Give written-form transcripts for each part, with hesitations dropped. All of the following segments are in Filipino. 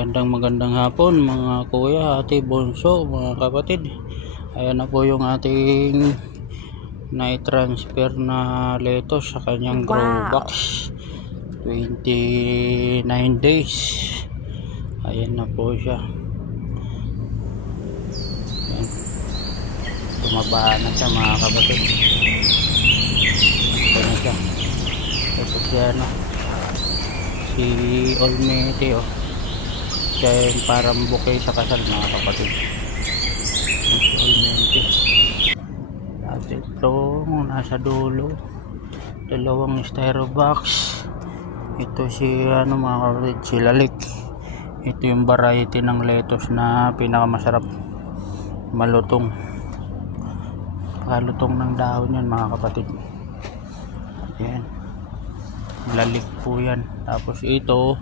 Magandang hapon mga kuya, ate, bunso, mga kapatid. Ayan na po yung ating na-transfer na lettuce sa kanyang grow box. 29 days. Ayan na po siya. Ayan. Tumaba na siya mga kapatid. Ito na siya. Ito siya na. Si Olmete siya yung parang bouquet sa kasal mga kapatid. At ito nasa dulo, dalawang styro box. Ito si mga kapatid, si Lalik. Ito yung variety ng lettuce na pinakamasarap, malutong, kalutong ng dahon yan mga kapatid. Ayan, Lalik po yan. Tapos ito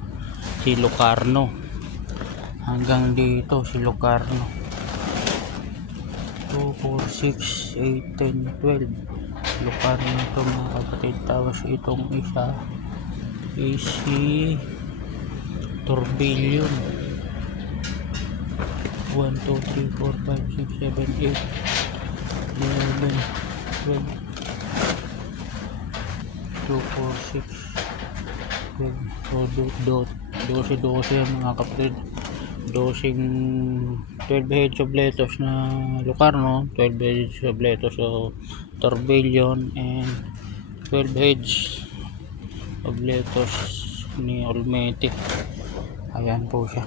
si Locarno, hanggang dito si Locarno. 2, 4, 6, 8, 10, 12 Locarno ito mga kapatid. Tapos itong isa is si Tourbillon. 1, 2, 3, 4, 5, 6, 7, 8, 11, 12, 2, 4, 6, 12, 12 yan mga kapatid. 12 heads of lettuce na Locarno, 12 heads of lettuce o Tourbillon, and 12 heads of lettuce ni Olmete. Ayan po siya.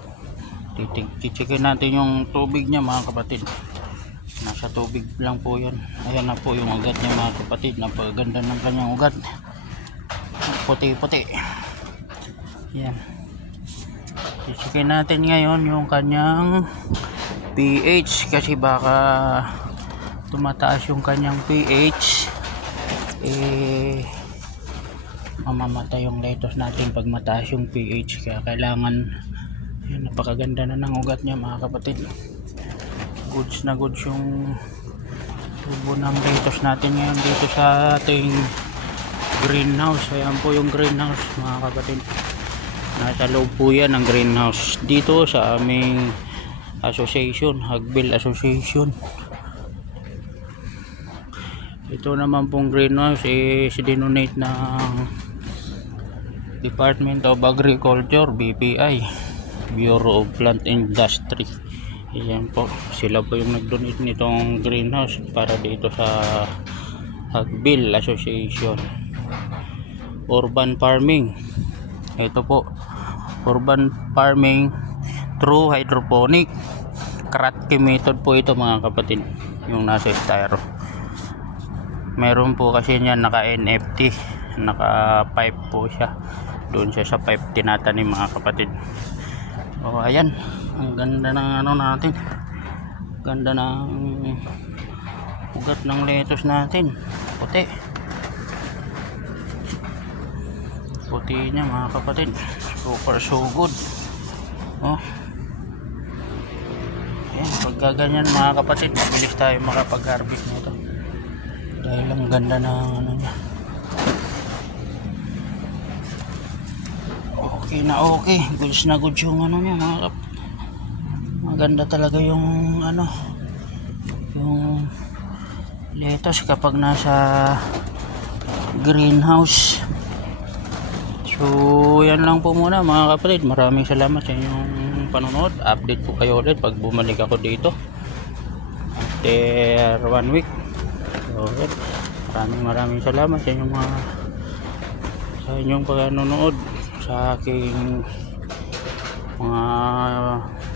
Chichikin natin yung tubig niya mga kapatid. Nasa tubig lang po yan. Ayan na po yung ugat niya mga kapatid. Napaganda ng kanyang ugat, puti-puti. Ayan. Chichikin natin ngayon yung kanyang pH, kasi baka tumataas yung kanyang pH, mamamatay yung lettuce natin pag mataas yung pH. Kaya kailangan, yun, napakaganda na ng ugat niya mga kapatid. Goods na goods yung tubo ng lettuce natin ngayon dito sa ating greenhouse. Ayan po yung greenhouse mga kapatid. Nasa loob po yan ang greenhouse dito sa aming association, Hagbil Association. Ito naman pong greenhouse is dinonate ng Department of Agriculture, BPI, Bureau of Plant Industry. Ayan po, sila po yung nag-donate nitong greenhouse para dito sa Hagbil Association. Urban farming. Ito po, urban farming through hydroponic. Kratky method po ito mga kapatid, yung nasa styro. Meron po kasi niyan naka NFT, naka pipe po siya. Doon siya sa pipe tinatanim mga kapatid. O ayan, ang ganda ng natin. Ganda ng ugat ng lettuce natin. Puti. Puti niya mga kapatid. Super so good. Ayan, pagka ganyan mga kapatid, mabilis tayo makapag-harvest nito dahil ang ganda ng niya. Okay na okay, goods na goods yung niya mga kapatid. Maganda talaga yung yung lettuce kapag nasa greenhouse. So yan lang po muna mga kapatid. Maraming salamat sa inyong panonood. Update po kayo ulit pag bumalik ako dito after 1 week. So maraming salamat sa inyong panonood sa aking mga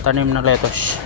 tanim na lettuce.